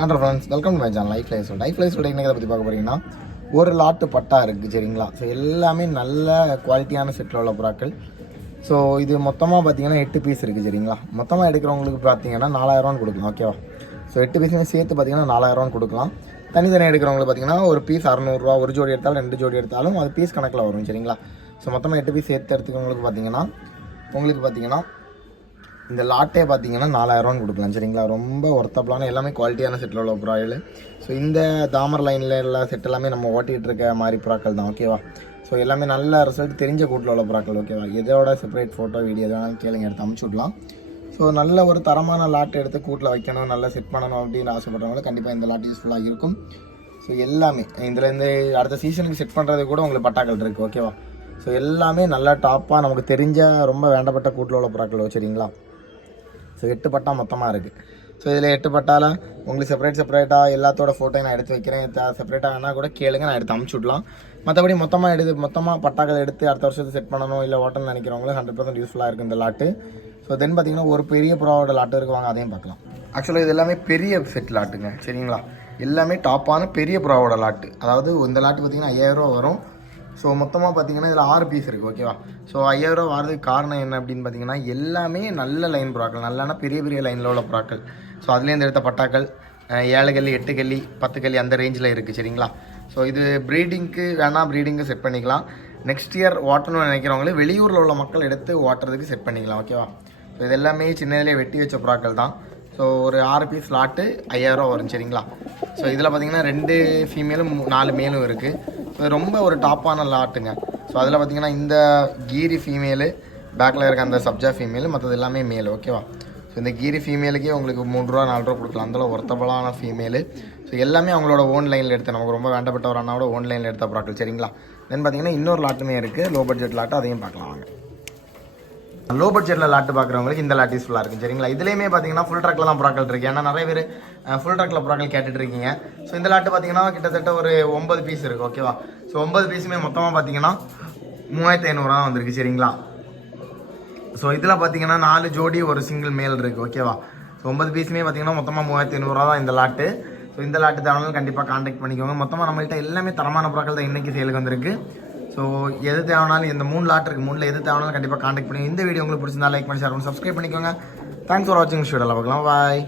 Hundred friends welcome to my channel life life சொல்லிட்டு என்ன பற்றி பார்க்க போகிறீங்கன்னா ஒரு லாட்டு பட்டா இருக்குது சரிங்களா. ஸோ எல்லாமே நல்ல குவாலிட்டியான செட்டில் உள்ள புறாக்கள். ஸோ இது மொத்தமாக பார்த்தீங்கன்னா 8 பீஸ் இருக்குது சரிங்களா. மொத்தமாக எடுக்கிறவங்களுக்கு பார்த்தீங்கன்னா 4000 கொடுக்கலாம் ஓகேவா. ஸோ 8 பீஸுமே சேர்த்து பார்த்தீங்கன்னா 4000 கொடுக்கலாம். தனித்தனியாக எடுக்கிறவங்களுக்கு பார்த்தீங்கன்னா ஒரு பீஸ் 600 ஒரு ஜோடி எடுத்தாலும் 2 ஜோடி எடுத்தாலும் அது பீஸ் கணக்கில் வரும் சரிங்களா. ஸோ மொத்தமாக 8 பீஸ் சேர்த்து எடுத்துக்கவங்களுக்கு பார்த்தீங்கன்னா இந்த லாட்டே பார்த்தீங்கன்னா 4000 கொடுக்கலாம் சரிங்களா. ரொம்ப ஒர்த்தபிளான எல்லாமே குவாலிட்டியான செட்டில் உள்ள புறாக்கள். ஸோ இந்த தாமர் லைனில் உள்ள செட் எல்லாமே நம்ம ஓட்டிகிட்டு இருக்க மாதிரி புறாக்கள் தான் ஓகேவா. ஸோ எல்லாமே நல்ல ரிசல்ட் தெரிஞ்ச கூட்டில் உள்ள புறாக்கள் ஓகேவா. எதோட செப்பரேட் ஃபோட்டோ வீடியோ எதாவது கேளுங்க எடுத்து அமுச்சு விடலாம். ஸோ நல்ல ஒரு தரமான லாட் எடுத்து கூட்டில் வைக்கணும், நல்லா செட் பண்ணணும் அப்படின்னு ஆசைப்படுறவங்க கண்டிப்பாக இந்த லாட் யூஸ்ஃபுல்லாக இருக்கும். ஸோ எல்லாமே இதுலேருந்து அடுத்த சீசனுக்கு செட் பண்ணுறது கூட உங்களுக்கு பட்டாக்கள் இருக்குது ஓகேவா. ஸோ எல்லாமே நல்லா டாப்பாக நமக்கு தெரிஞ்ச ரொம்ப வேண்டப்பட்ட கூட்டில் உள்ள புறாக்கள் சரிங்களா. ஸோ 8 பட்டா மொத்தமாக இருக்குது. ஸோ இதில் 8 பட்டாவில் உங்களுக்கு செப்பரேட்டாக எல்லாத்தோட ஃபோட்டோ நான் எடுத்து வைக்கிறேன். செப்பரேட்டாக வேணால் கூட கேளுங்க, நான் எடுத்து அமுச்சு விடலாம். மற்றபடி மொத்தமாக பட்டாக்கள் எடுத்து அடுத்த வருஷத்தை செட் பண்ணணும் இல்லை ஓட்டணும்னு நினைக்கிறவங்களுக்கு 100% யூஸ்ஃபுல்லாக இருக்குது இந்த லாட்டு. ஸோ தென் பார்த்தீங்கன்னா ஒரு பெரிய புறாவோட லாட்டு இருக்குவாங்க, அதையும் பார்க்கலாம். ஆக்சுவலாக இது எல்லாமே பெரிய செட் லாட்டுங்க சரிங்களா. எல்லாமே டாப்பான பெரிய புறாவோட லாட்டு. அதாவது இந்த லாட்டு பார்த்தீங்கன்னா 5000 வரும். ஸோ மொத்தமாக பார்த்தீங்கன்னா இதில் 6 பீஸ் இருக்குது ஓகேவா. ஸோ 5000 வரதுக்கு காரணம் என்ன அப்படின்னு பார்த்தீங்கன்னா எல்லாமே நல்ல லைன் புறாக்கள், நல்லானா பெரிய லைனில் உள்ள புறாக்கள். ஸோ அதுலேருந்து எடுத்த பட்டாக்கள் 7 கல்லி 8 கல்லி 10 கல்லி அந்த ரேஞ்சில் இருக்குது சரிங்களா. ஸோ இது ப்ரீடிங்க்கு ப்ரீடிங்க்கு செட் பண்ணிக்கலாம். நெக்ஸ்ட் இயர் ஓட்டணும்னு நினைக்கிறவங்களே வெளியூரில் உள்ள மக்கள் எடுத்து ஓட்டுறதுக்கு செட் பண்ணிக்கலாம் ஓகேவா. ஸோ இது எல்லாமே சின்னதிலே வெட்டி வச்ச புறாக்கள் தான். ஸோ ஒரு 6 பீஸ் லாட்டு 5000 வரும் சரிங்களா. ஸோ இதில் பார்த்தீங்கன்னா 2 ஃபீமேலும் 4 மேலும் இருக்குது. ஸோ ரொம்ப ஒரு டாப்பான லாட்டுங்க. ஸோ அதில் பார்த்தீங்கன்னா இந்த கீரி ஃபீமேலு, பேக்கில் இருக்க அந்த சப்ஜா ஃபீமேலு, மற்றது எல்லாமே மேல் ஓகேவா. ஸோ இந்த கீரி ஃபீமேலுக்கே உங்களுக்கு 3 ரூபா 4 ரூபா கொடுக்கலாம், அந்தளவு ஒர்த்தபுளான ஃபீமேலு. ஸோ எல்லாமே அவங்களோட ஓன் லைனில் எடுத்து நமக்கு ரொம்ப வேண்டப்பட்ட ஒரு அண்ணாவோட ஓன் லைனில் எடுத்த ப்ராக்கள் சரிங்களா. தென் பார்த்தீங்கன்னா இன்னொரு லாட்டுமே இருக்குது, லோ பட்ஜெட் லாட்டு, அதையும் பார்க்கலாம் வாங்க. லோ பட்ஜெட்டில் லாட்டு பார்க்குறவங்களுக்கு இந்த லாட் யூஸ்ஃபுல்லாக இருக்கும் சரிங்களா. இதுலேயுமே பார்த்தீங்கன்னா ஃபுல் ட்ராக்கில் தான் புறாக்கள் இருக்குது. ஏன்னா நிறைய பேர் ஃபுல் ட்ராக்கில் புறாக்கள் கேட்டுட்டு இருக்கீங்க. ஸோ இந்த லாட்டு பார்த்தீங்கன்னா கிட்டத்தட்ட ஒரு 9 பீஸ் இருக்குது ஓகேவா. ஸோ 9 பீஸுமே மொத்தமாக பார்த்தீங்கன்னா 3500 தான் வந்திருக்கு சரிங்களா. ஸோ இதில் பார்த்தீங்கன்னா 4 ஜோடி ஒரு சிங்கிள் மேல் இருக்குது ஓகேவா. ஸோ 9 பீஸுமே பார்த்தீங்கன்னா மொத்தமாக 3500 தான் இந்த லாட்டு. ஸோ இந்த லாட்டு தேவைனாலும் கண்டிப்பாக கான்டாக்ட் பண்ணிக்கோங்க. மொத்தமாக நம்மள்கிட்ட எல்லாமே தரமான புறாக்கள் தான் இன்றைக்கி சேலுக்கு வந்திருக்கு. ஸோ எது தேவைனாலும் இந்த 3 லாட் இருக்குது, 3ல் எது தேவைனாலும் கண்டிப்பாக கான்டாக்ட் பண்ணுங்க. இந்த வீடியோ உங்களுக்கு பிடிச்சிருந்தா லைக் பண்ணி ஷேர் பண்ணி சப்ஸ்கிரைப் பண்ணிக்கோங்க. தேங்க்ஸ் ஃபார் வாட்சிங். ஷூடெல்லாம் பார்க்கலாம். பாய்.